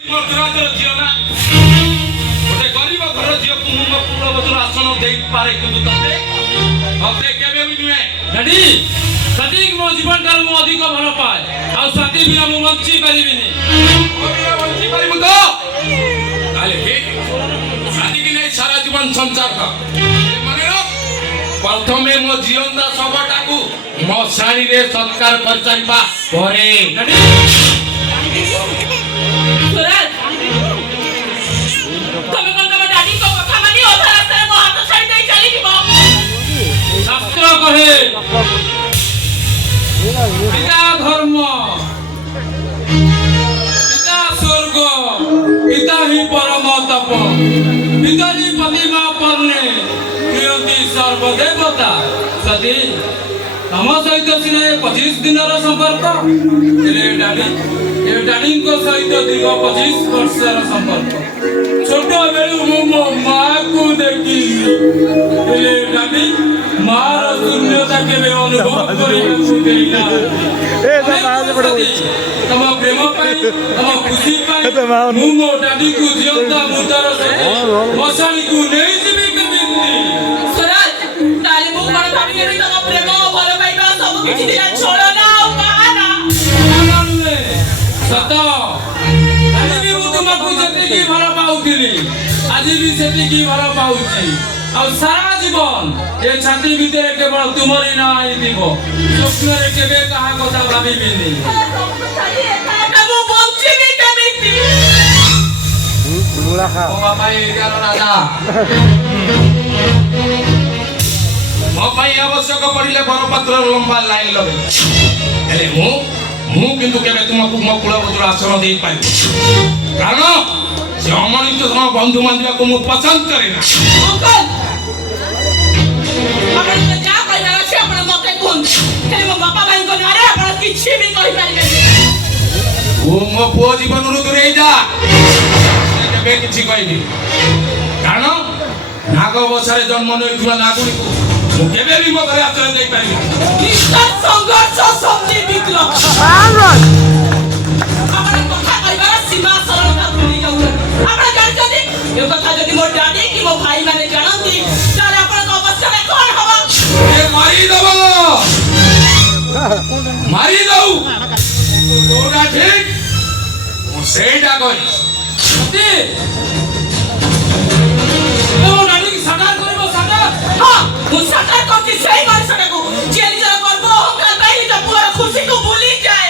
ମଧୁରାଜର ଝିଅ ନା ଗୋଟେ ଗରିବ ଘର ଝିଅକୁ ମୁଁ ମୋ କୁଳବଧୂର ଆସନ ଦେଇପାରେ କିନ୍ତୁ ତତେ କେବେ ବି ନୁହେଁ। ଡାଡି ସତୀକି ମୋ ଜୀବନଠାରୁ ମୁଁ ଅଧିକ ଭଲ ପାଏ ଆଉ ସତୀ ବିନା ମୁଁ ବଞ୍ଚି ପାରିବିନି। ବଞ୍ଚି ପାରିବୁ ତ ତାହେଲେ ଠିକ ସତୀକି ନେଇ ସାରା ଜୀବନ ସଂସାର କର। ମନେ ରଖ ପ୍ରଥମେ ମୋ ଜିଅନ୍ତା ଶବଟାକୁ ମଶାଣିରେ ସତ୍କାର କରିସାରିବା ପରେ শাস্ত্র কহে পিতা ধর্ম পিতা স্বর্গ পিতা হি পরম তপ পিতরি প্রতিমা পর্ণে প্রিয়তি সর্বদেবতা সতী তম সহিত সিনে 25 দিনର সম্পর্ক ଡାଡିଙ୍କ ସହିତ ଦୀର୍ଘ 25 ବର୍ଷର ସମ୍ପର୍କ। ଛୋଟ ବେଳୁ ମୁଁ ମୋ ମାକୁ ଦେଖିଲି ହେଲେ ଡାଡି ମାର ଶୂନ୍ୟତା କେବେ ଅନୁଭବ କରିବାକୁ ଦେଇନା। ତମ ପ୍ରେମ ପାଇଁ ତମ ଖୁସି ପାଇଁ ମୁଁ ମୋ ଡାଡିକୁ ଜିଅନ୍ତା ମୁର୍ଦ୍ଦାର ସହିତ ମଶାଣିକୁ ନେଇଯିବି କେମିତି? ସୁରଜ ତାହେଲେ ମୁଁ କଣ ଭାବିଲି ତମ ପ୍ରେମ ଭଲ ପାଇବା ସବୁ କିଛି ଥିଲା ଛଳନା ଆଉ ବାହାନା। ସତ ଆଜି ବି ମୁଁ ତୁମକୁ ଯେତିକି ଭଲ ପାଉଥିଲି ଆଜି ବି ସେତିକି ଭଲ ପାଉଛି ଆଉ ସାରା ଜୀବନ ଏ ଛାତି ଭିତରେ କେବଳ ତୁମରି ନାଁ ହିଁ ଥିବ। ସ୍ୱପ୍ନରେ କେବେ କାହା କଥା ଭାବିବିନି। ମୁଁ ବଞ୍ଚିବି କେମିତି? ମୋ ବାପା 11 ରାଜା ମୋ ପାଇଁ ଆବଶ୍ୟକ ପଡ଼ିଲେ ବରପତ୍ର ଲମ୍ବା ଲାଇନ ଲଗେଇ ହେଲେ ମୁଁ କିନ୍ତୁ କେବେ ତୁମକୁ ମୋ କୁଳବଧୂର ଆସନ ଦେଇପାରିବି କାରଣ ସେ ଅମଣିଷ ବନ୍ଧୁ ବାନ୍ଧିବାକୁ ମୁଁ ପସନ୍ଦ କରେ ନା। ଯାହା କହିବାର ଅଛି ଆପଣ ମତେ କୁହନ୍ତୁ ହେଲେ ମୋ ବାପା ଭାଇଙ୍କ ନାଁରେ ଆପଣ କିଛି ବି କହିପାରିବେନି। ମୋ ପୁଅ ଜୀବନରୁ ଦୂରେଇ ଯା କେବେ କିଛି କହିବି କାରଣ ନାଗ ବସାରେ ଜନ୍ମ ନେଇଥିବା ନାଗୁରିକୁ ମୁଁ କେବେ ବି ମୋ ଘରେ ଆଶ୍ରୟ ଦେଇପାରିବି। ସଂଘର୍ଷ ଶକ୍ତି ବିକ୍ରମ ଆପଣ କଥା କହିବାର ସୀମା ସରଳତା ଭୁଲି ଯାଉଛନ୍ତି। ଆପଣ ଜାଣିଛନ୍ତି ଏ କଥା ଯଦି ମୋ ଡାଡି କି ମୋ ଭାଇ ମାନେ ଜାଣନ୍ତି ତାହେଲେ ଆପଣଙ୍କ ଅବସ୍ଥା କଣ ହବ? ମାରିଦଉ ଯୋଉଟା ଠିକ ମୁଁ ସେଇଟା କହିବି। ମୁଁ ସାକାର କରୁଛି ସେଇ ମଣିଷଟାକୁ ଯିଏ ନିଜର ଗର୍ବ ଅହଙ୍କାର ପାଇଁ ନିଜ ପୁଅର ଖୁସିକୁ ଭୁଲି ଯାଏ।